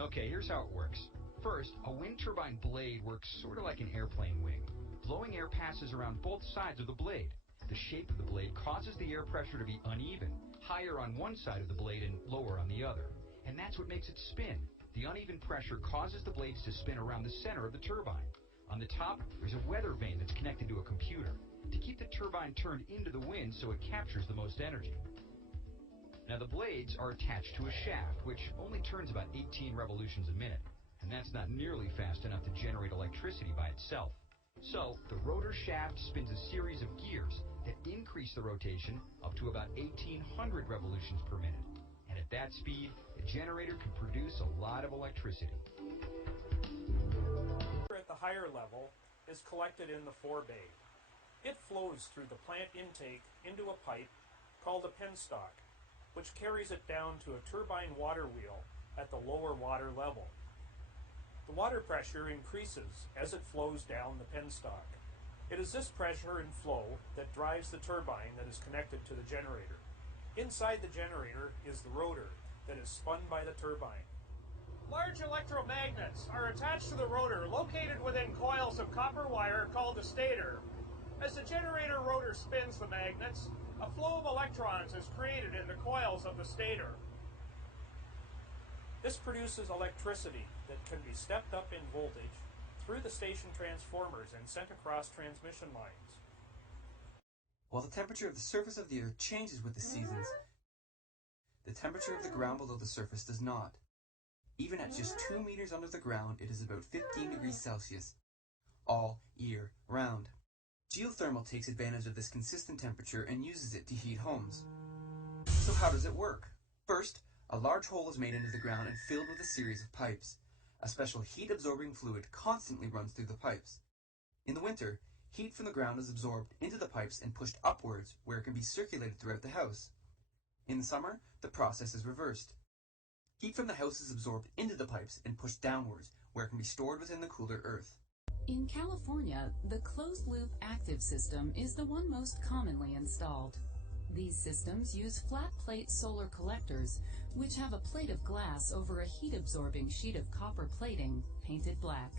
Okay, here's how it works. First, a wind turbine blade works sort of like an airplane wing. Blowing air passes around both sides of the blade. The shape of the blade causes the air pressure to be uneven, higher on one side of the blade and lower on the other. And that's what makes it spin. The uneven pressure causes the blades to spin around the center of the turbine. On the top, there's a weather vane that's connected to a computer to keep the turbine turned into the wind so it captures the most energy. Now the blades are attached to a shaft, which only turns about 18 revolutions a minute, and that's not nearly fast enough to generate electricity by itself. So the rotor shaft spins a series of gears that increase the rotation up to about 1,800 revolutions per minute. And at that speed, the generator can produce a lot of electricity. At the higher level is collected in the forebay. It flows through the plant intake into a pipe called a penstock, which carries it down to a turbine water wheel at the lower water level. The water pressure increases as it flows down the penstock. It is this pressure and flow that drives the turbine that is connected to the generator. Inside the generator is the rotor that is spun by the turbine. Large electromagnets are attached to the rotor located within coils of copper wire called a stator. As the generator rotor spins the magnets, a flow of electrons is created in the coils of the stator. This produces electricity that can be stepped up in voltage through the station transformers and sent across transmission lines. While the temperature of the surface of the Earth changes with the seasons, the temperature of the ground below the surface does not. Even at just 2 meters under the ground, it is about 15 degrees Celsius, all year round. Geothermal takes advantage of this consistent temperature and uses it to heat homes. So how does it work? First, a large hole is made into the ground and filled with a series of pipes. A special heat-absorbing fluid constantly runs through the pipes. In the winter, heat from the ground is absorbed into the pipes and pushed upwards, where it can be circulated throughout the house. In the summer, the process is reversed. Heat from the house is absorbed into the pipes and pushed downwards, where it can be stored within the cooler earth. In California, the closed-loop active system is the one most commonly installed. These systems use flat-plate solar collectors, which have a plate of glass over a heat-absorbing sheet of copper plating, painted black.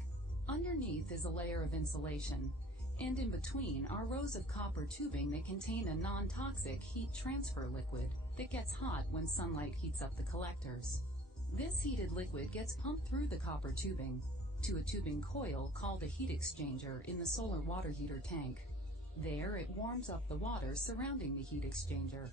Underneath is a layer of insulation, and in between are rows of copper tubing that contain a non-toxic heat transfer liquid that gets hot when sunlight heats up the collectors. This heated liquid gets pumped through the copper tubing to a tubing coil called a heat exchanger in the solar water heater tank. There, it warms up the water surrounding the heat exchanger.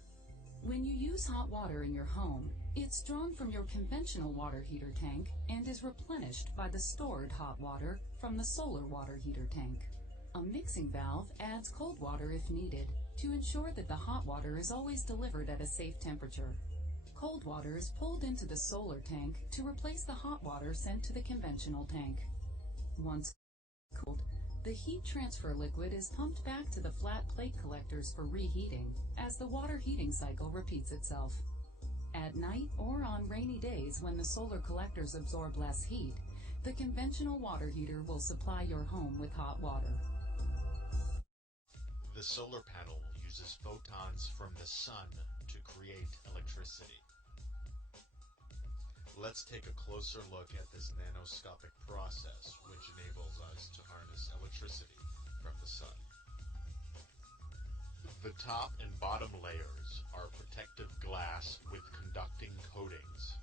When you use hot water in your home, it's drawn from your conventional water heater tank and is replenished by the stored hot water from the solar water heater tank. A mixing valve adds cold water if needed to ensure that the hot water is always delivered at a safe temperature. Cold water is pulled into the solar tank to replace the hot water sent to the conventional tank. Once cooled, the heat transfer liquid is pumped back to the flat plate collectors for reheating as the water heating cycle repeats itself. At night or on rainy days when the solar collectors absorb less heat, the conventional water heater will supply your home with hot water. The solar panel uses photons from the sun to create electricity. Let's take a closer look at this nanoscopic process, which enables us to harness electricity from the sun. The top and bottom layers are protective glass with conducting coatings.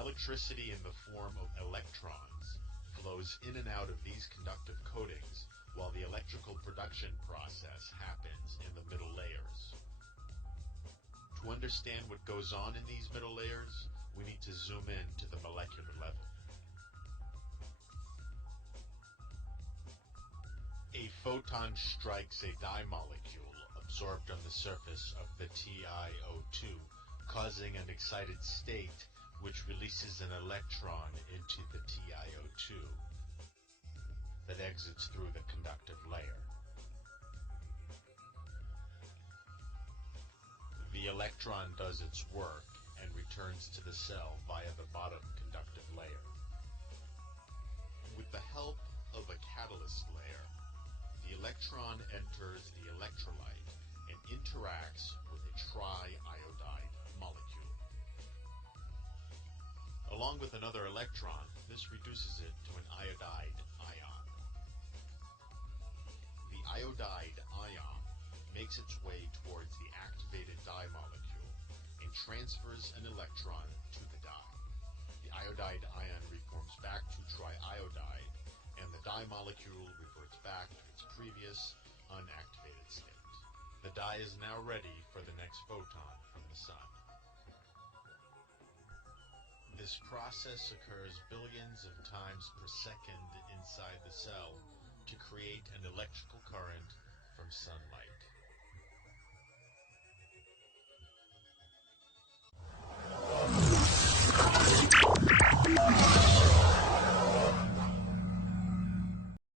Electricity in the form of electrons flows in and out of these conductive coatings while the electrical production process happens in the middle layers. To understand what goes on in these middle layers, we need to zoom in to the molecular level. A photon strikes a dye molecule absorbed on the surface of the TiO2, causing an excited state which releases an electron into the TiO2 that exits through the conductive layer. The electron does its work and returns to the cell via the bottom conductive layer. With the help of a catalyst layer, the electron enters the electrolyte and interacts with a triiodide molecule. Along with another electron, this reduces it to an iodide ion. The iodide ion makes its way towards the activated dye molecule and transfers an electron to the dye. The iodide ion reforms back to triiodide, and the dye molecule reverts back to its previous unactivated state. The dye is now ready for the next photon from the sun. This process occurs billions of times per second inside the cell to create an electrical current from sunlight.